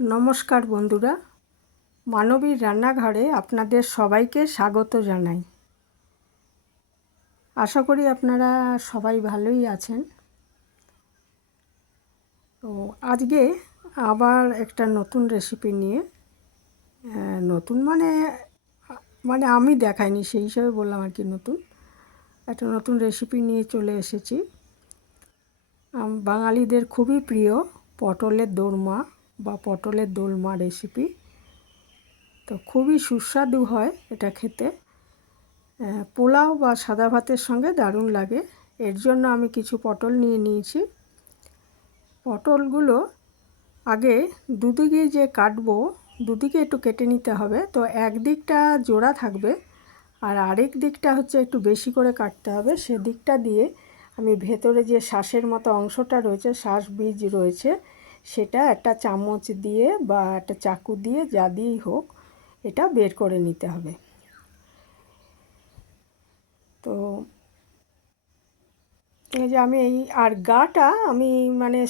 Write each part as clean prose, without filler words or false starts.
নমস্কার বন্ধুরা, মানবীর রান্নাঘরে আপনাদের সবাইকে স্বাগত জানাই। আশা করি আপনারা সবাই ভালোই আছেন। তো আজকে আবার একটা নতুন রেসিপি নিয়ে, নতুন মানে আমি দেখাইনি সেই হিসাবে বললাম আর কি, একটা নতুন রেসিপি নিয়ে চলে এসেছি। বাঙালিদের খুবই প্রিয় পটলের দোরমা বা পটলের দোলমা রেসিপি। তো খুবই সুস্বাদু হয় এটা খেতে, পোলাও বা সাদা ভাতের সঙ্গে দারুণ লাগে। এর জন্য আমি কিছু পটল নিয়ে নিয়েছি। পটলগুলো আগে দুদিকে যে কাটবো, দুদিকে একটু কেটে নিতে হবে। তো একদিকটা জোড়া থাকবে আর আরেক দিকটা হচ্ছে একটু বেশি করে কাটতে হবে। সেদিকটা দিয়ে আমি ভেতরে যে শ্বাসের মতো অংশটা রয়েছে, শ্বাস বীজ রয়েছে, সেটা একটা চামচ দিয়ে বা একটা চাকু দিয়ে যা দিয়েই হোক এটা বের করে নিতে হবে। তো এই যে আমি আর গাটা আমি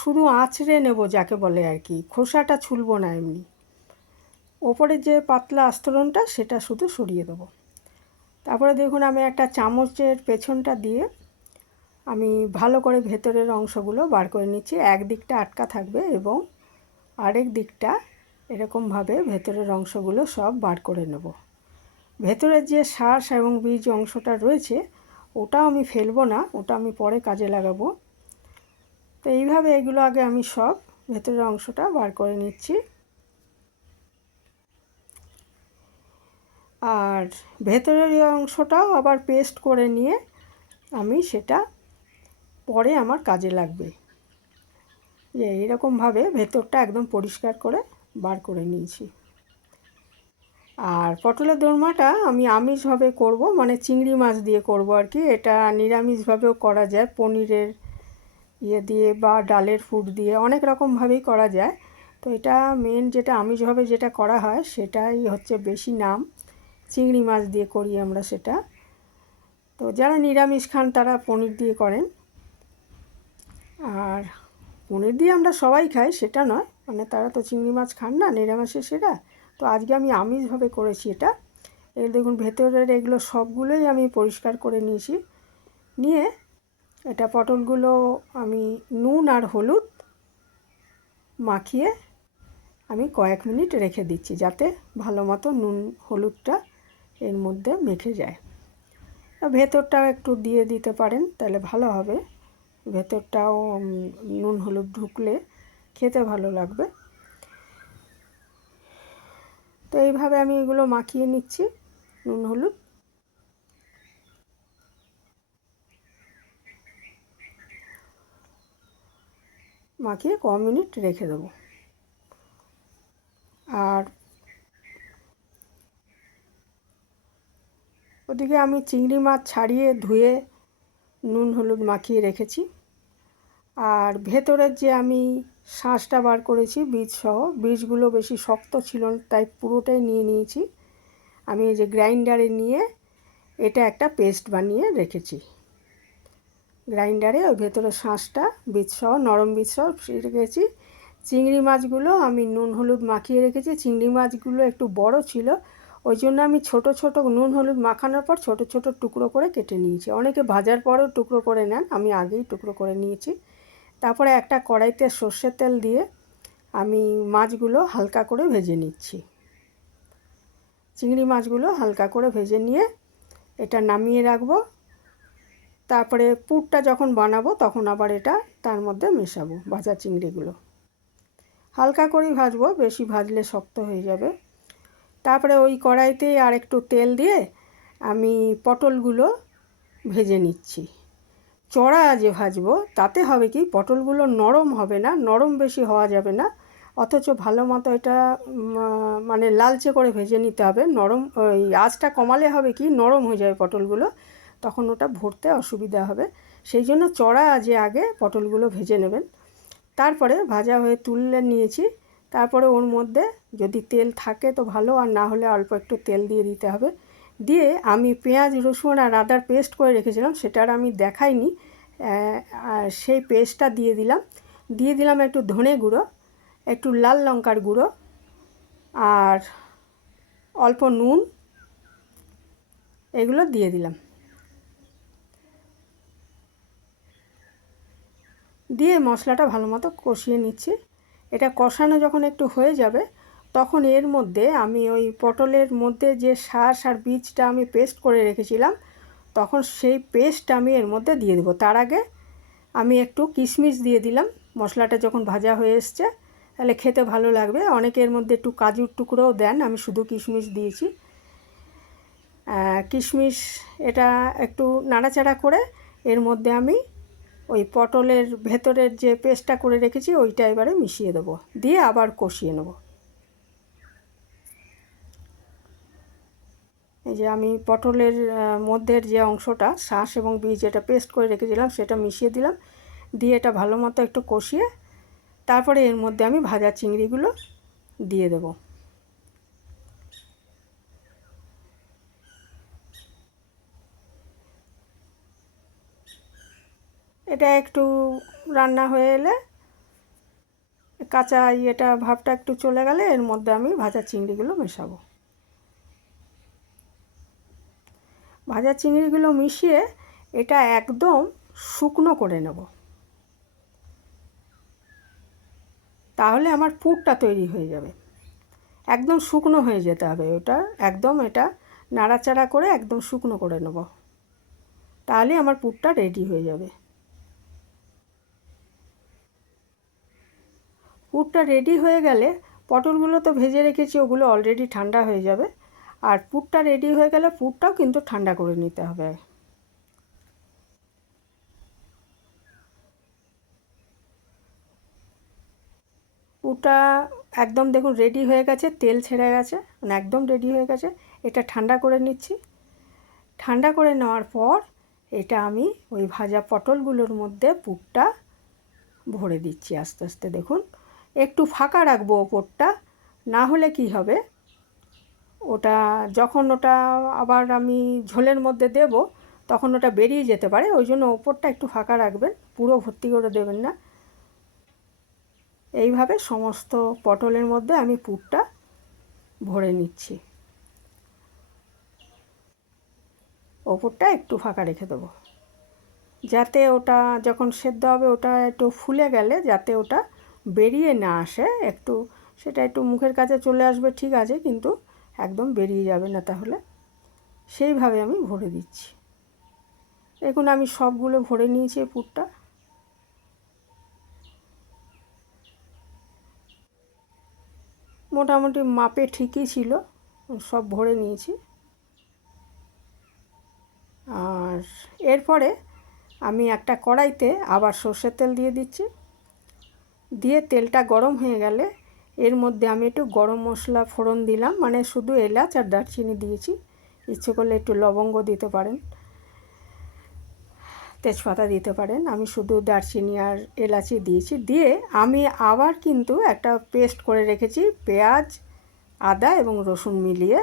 শুধু আঁচড়ে নেব যাকে বলে আর কি, খোসাটা ছুলবো না। এমনি ওপরে যে পাতলা আস্তরণটা সেটা শুধু সরিয়ে দেবো। তারপরে দেখুন আমি একটা চামচের পেছনটা দিয়ে আমি ভালো করে ভেতরের অংশগুলো বার করে নিচ্ছি। একদিকটা আটকা থাকবে এবং আরেক দিকটা এরকমভাবে ভেতরের অংশগুলো সব বার করে নেব। ভেতরের যে শ্বাস এবং বীজ অংশটা রয়েছে ওটা আমি ফেলবো না, ওটা আমি পরে কাজে লাগাবো। তো এইভাবে এগুলো আগে আমি সব ভেতরের অংশটা বার করে নিচ্ছি। আর ভেতরের অংশটাও আবার পেস্ট করে নিয়ে আমি সেটা পরে আমার কাজে লাগবে। যে এরকমভাবে ভেতরটা একদম পরিষ্কার করে বার করে নিয়েছি। আর পটলের দোরমাটা আমি আমিষভাবে করব, মানে চিংড়ি মাছ দিয়ে করব আর কি। এটা নিরামিষভাবেও করা যায়, পনিরের দিয়ে বা ডালের ফুট দিয়ে অনেক রকমভাবেই করা যায়। তো এটা মেন যেটা আমিষভাবে যেটা করা হয় সেটাই হচ্ছে বেশি নাম, চিংড়ি মাছ দিয়ে করি আমরা সেটা। তো যারা নিরামিষ খান তারা পনির দিয়ে করেন, আর পনির দিয়ে আমরা সবাই খাই সেটা নয়, তারা তো চিংড়ি মাছ খান না নিরামিষে সেটা। তো আজকে আমি আমিষভাবে করেছি এটা। এই দেখুন ভেতরের এগুলো সবগুলোই আমি পরিষ্কার করে নিয়েছি। নিয়ে এটা পটলগুলো আমি নুন আর হলুদ মাখিয়ে আমি কয়েক মিনিট রেখে দিচ্ছি, যাতে ভালো মতো নুন হলুদটা এর মধ্যে মেখে যায়। ভেতরটাও একটু দিয়ে দিতে পারেন, তাহলে ভালো হবে। ভেতরটাও নুন হলুদ ঢুকলে খেতে ভালো লাগবে। তো এইভাবে আমি এগুলো মাখিয়ে নিচ্ছি নুন হলুদ। মাখিয়ে ক মিনিট রেখে দেবো। আর ওদিকে আমি চিংড়ি মাছ ছাড়িয়ে ধুয়ে নুন হলুদ মাখিয়ে রেখেছি। আর ভেতরের যে আমি শাঁসটা বার করেছি বীজ সহ, বীজগুলো বেশি শক্ত ছিল তাই পুরোটাই নিয়ে নিয়েছি। আমি এই যে গ্রাইন্ডারে নিয়ে এটা একটা পেস্ট বানিয়ে রেখেছি। গ্রাইন্ডারে ওই ভেতরের শাঁসটা বীজ সহ, নরম বীজ সহ রেখেছি। চিংড়ি মাছগুলো আমি নুন হলুদ মাখিয়ে রেখেছি। চিংড়ি মাছগুলো একটু বড় ছিল, ওই জন্য আমি ছোট ছোট নুন হলুদ মাখানোর পর ছোট ছোট টুকরো করে কেটে নিয়েছি। অনেকে ভাজার পরও টুকরো করে নেন, আমি আগেই টুকরো করে নিয়েছি। তারপরে একটা কড়াইতে সর্ষের তেল দিয়ে আমি মাছগুলো হালকা করে ভেজে নিচ্ছি। চিংড়ি মাছগুলো হালকা করে ভেজে নিয়ে এটা নামিয়ে রাখবো। তারপরে পুরটা যখন বানাবো তখন আবার এটা তার মধ্যে মেশাবো ভাজা চিংড়িগুলো। হালকা করেই ভাজবো, বেশি ভাজলে শক্ত হয়ে যাবে। তারপরে ওই কড়াইতেই আর একটু তেল দিয়ে আমি পটলগুলো ভেজে নিচ্ছি। চড়া যে ভাজবো তাতে হবে কি, পটলগুলো নরম হবে না, নরম বেশি হওয়া যাবে না, অথচ ভালো মতো এটা লালচে করে ভেজে নিতে হবে। নরম ওই আঁচটা কমালে হবে কি, নরম হয়ে যাবে পটলগুলো, তখন ওটা ভরতে অসুবিধা হবে। সেই জন্য চড়া আজে আগে পটলগুলো ভেজে নেবেন। তারপরে ভাজা হয়ে তুলে নিয়েছি। তারপরে ওর মধ্যে যদি তেল থাকে তো ভালো, আর না হলে অল্প একটু তেল দিয়ে দিতে হবে। দিয়ে আমি পেঁয়াজ রসুন আর আদার পেস্ট করে রেখেছিলাম, সেটা আর আমি দেখাইনি, আর সেই পেস্টটা দিয়ে দিলাম একটু ধনে গুঁড়ো, একটু লাল লঙ্কার গুঁড়ো আর অল্প নুন এগুলো দিয়ে দিলাম। দিয়ে মশলাটা ভালো মতো কষিয়ে নিচ্ছি। এটা কষানো যখন একটু হয়ে যাবে তখন এর মধ্যে আমি ওই পটলের মধ্যে যে শাঁস আর বীজটা আমি পেস্ট করে রেখেছিলাম তখন সেই পেস্ট আমি এর মধ্যে দিয়ে দেবো। তার আগে আমি একটু কিশমিশ দিয়ে দিলাম। মশলাটা যখন ভাজা হয়ে এসছে তাহলে খেতে ভালো লাগবে। অনেকে এর মধ্যে একটু কাজুর টুকরোও দেন, আমি শুধু কিশমিশ দিয়েছি। কিশমিশ এটা একটু নাড়াচাড়া করে এর মধ্যে আমি ওই পটলের ভেতরের যে পেস্টটা করে রেখেছি ওইটা এবারে মিশিয়ে দেবো, দিয়ে আবার কষিয়ে নেব। এই যে আমি পটলের মধ্যের যে অংশটা শাঁস এবং বীজ এটা পেস্ট করে রেখেছিলাম সেটা মিশিয়ে দিলাম, দিয়ে এটা ভালো মতো একটু কষিয়ে তারপরে এর মধ্যে আমি ভাজা চিংড়িগুলো দিয়ে দেব। এটা একটু রান্না হয়ে এলে কাঁচা ইয়েটা ভাবটা একটু চলে গেলে এর মধ্যে আমি ভাজা চিংড়িগুলো মেশাবো। ভাজা চিংড়িগুলো মিশিয়ে এটা একদম শুকনো করে নেব, তাহলে আমার পুরটা তৈরি হয়ে যাবে। একদম শুকনো হয়ে যেতে হবে ওটা, একদম এটা নাড়াচাড়া করে একদম শুকনো করে নেব, তাহলে আমার পুরটা রেডি হয়ে যাবে। পুরটা রেডি হয়ে গেলে পটলগুলো তো ভেজে রেখেছি ওগুলো অলরেডি ঠান্ডা হয়ে যাবে, আর পুরটা রেডি হয়ে গেলে পুরটাও কিন্তু ঠান্ডা করে নিতে হবে। পুরটা একদম দেখুন রেডি হয়ে গেছে, তেল ছেড়ে গেছে, মানে একদম রেডি হয়ে গেছে। এটা ঠান্ডা করে নিচ্ছি। ঠান্ডা করে নেওয়ার পর এটা আমি ওই ভাজা পটলগুলোর মধ্যে পুরটা ভরে দিচ্ছি আস্তে আস্তে। দেখুন একটু ফাঁকা রাখবো ওপরটা, না হলে কি হবে ওটা যখন ওটা আবার আমি ঝোলের মধ্যে দেব তখন ওটা বেরিয়ে যেতে পারে, ওই জন্য ওপরটা একটু ফাঁকা রাখবেন, পুরো ভর্তি করে দেবেন না। এইভাবে সমস্ত পটলের মধ্যে আমি পুরটা ভরে নিচ্ছি। ওপরটা একটু ফাঁকা রেখে দেবো যাতে ওটা যখন সেদ্ধ হবে ওটা একটু ফুলে গেলে যাতে ওটা বেরিয়ে না আসে, একটু সেটা একটু মুখের কাছে চলে আসবে ঠিক আছে, কিন্তু একদম বেরিয়ে যাবে না, তাহলে সেইভাবে আমি ভরে দিচ্ছি। দেখুন আমি সবগুলো ভরে নিয়েছি পুরটা। মোটামুটি মাপে ঠিকই ছিল, সব ভরে নিয়েছি। আর এরপরে আমি একটা কড়াইতে আবার সর্ষের তেল দিয়ে দিচ্ছি, দিয়ে তেলটা গরম হয়ে গেলে এর মধ্যে আমি একটু গরম মশলা ফোড়ন দিলাম, মানে শুধু এলাচ আর দারচিনি দিয়েছি, ইচ্ছে করলে একটু লবঙ্গ দিতে পারেন, তেজপাতা দিতে পারেন, আমি শুধু দারচিনি আর এলাচি দিয়েছি। দিয়ে আমি আবার কিন্তু একটা পেস্ট করে রেখেছি পেঁয়াজ আদা এবং রসুন মিলিয়ে,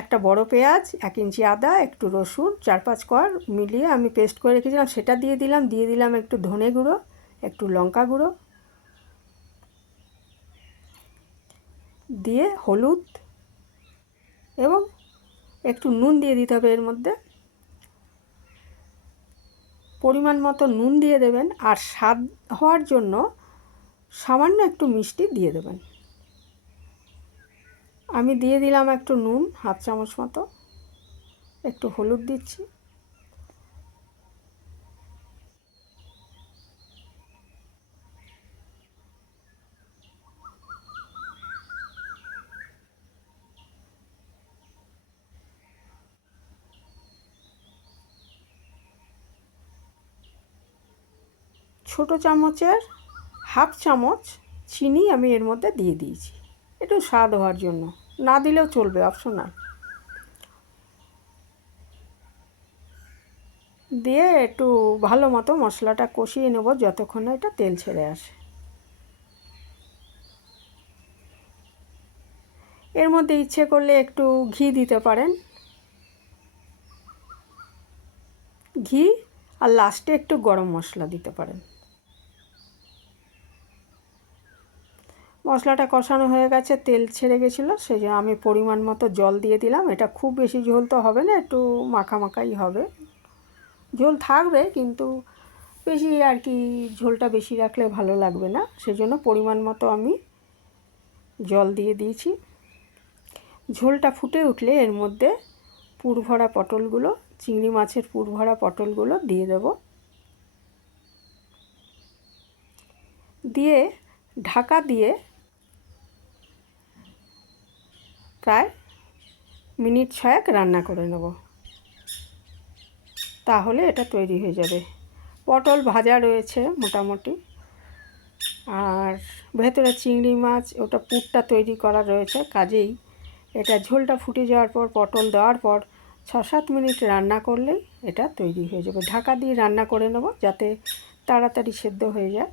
একটা বড় পেঁয়াজ 1 ইঞ্চি আদা একটু রসুন 4-5 কোয়া মিলিয়ে আমি পেস্ট করে রেখেছিলাম সেটা দিয়ে দিলাম একটু ধনে গুঁড়ো একটু লঙ্কা গুঁড়ো দিয়ে হলুদ এবং একটু নুন দিয়ে দিতে হবে এর মধ্যে, পরিমাণ মতো নুন দিয়ে দেবেন, আর স্বাদ হওয়ার জন্য সামান্য একটু মিষ্টি দিয়ে দেবেন। আমি দিয়ে দিলাম একটু নুন 1/2 চামচ মতো, একটু হলুদ দিচ্ছি, ছোটো চামচের 1/2 চামচ চিনি আমি এর মধ্যে দিয়ে দিয়েছি একটু স্বাদ হওয়ার জন্য, না দিলেও চলবে, অপশনাল। দিয়ে একটু ভালো মতো মশলাটা কষিয়ে নেব যতক্ষণ না এটা তেল ছেড়ে আসে। এর মধ্যে ইচ্ছে করলে একটু ঘি দিতে পারেন, ঘি, আর লাস্টে একটু গরম মশলা দিতে পারেন। মশলাটা কষানো হয়ে গেছে, তেল ছেড়ে গেছিলো, সেই জন্য আমি পরিমাণ মতো জল দিয়ে দিলাম। এটা খুব বেশি ঝোল তো হবে না, একটু মাখামাখাই হবে, ঝোল থাকবে কিন্তু বেশি আর কি, ঝোলটা বেশি রাখলে ভালো লাগবে না, সেজন্য পরিমাণ মতো আমি জল দিয়ে দিয়েছি। ঝোলটা ফুটে উঠলে এর মধ্যে পুর ভরা পটলগুলো, চিংড়ি মাছের পুর ভরা পটলগুলো দিয়ে দেব, দিয়ে ঢাকা দিয়ে প্রায় মিনিট 6 রান্না করে নেব, তাহলে এটা তৈরি হয়ে যাবে। পটল ভাজা রয়েছে মোটামুটি, আর ভেতরে চিংড়ি মাছ ওটা পুরটা তৈরি করা রয়েছে, কাজেই এটা ঝোলটা ফুটে যাওয়ার পর পটল দেওয়ার পর 6-7 মিনিট রান্না করলেই এটা তৈরি হয়ে যাবে। ঢাকা দিয়ে রান্না করে নেব যাতে তাড়াতাড়ি সেদ্ধ হয়ে যায়,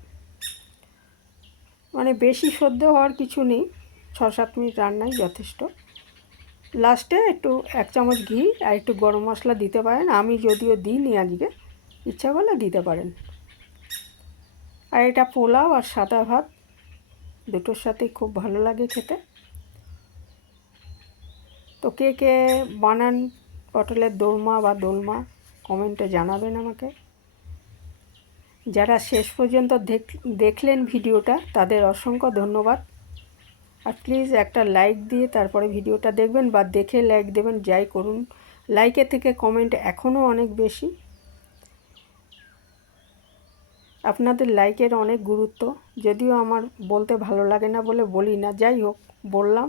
মানে বেশি সেদ্ধ হওয়ার কিছু নেই, 6-7 মিনিট রান্নাই যথেষ্ট। লাস্টে একটু 1 চামচ ঘি আর একটু গরম মশলা দিতে পারেন, আমি যদিও দিইনি আজকে, ইচ্ছা করলে দিতে পারেন। আর এটা পোলাও আর সাদা ভাত দুটোর সাথেই খুব ভালো লাগে খেতে। তো কে কে বানান পটলের দোরমা বা দোলমা কমেন্টে জানাবেন আমাকে। যারা শেষ পর্যন্ত দেখলেন ভিডিওটা তাদের অসংখ্য ধন্যবাদ। আর প্লিজ একটা লাইক দিয়ে তারপরে ভিডিওটা দেখবেন, বা দেখে লাইক দেবেন, যাই করুন, লাইকের থেকে কমেন্ট এখনও অনেক বেশি। আপনাদের লাইকের অনেক গুরুত্ব, যদিও আমার বলতে ভালো লাগে না বলে বলি না, যাই হোক বললাম।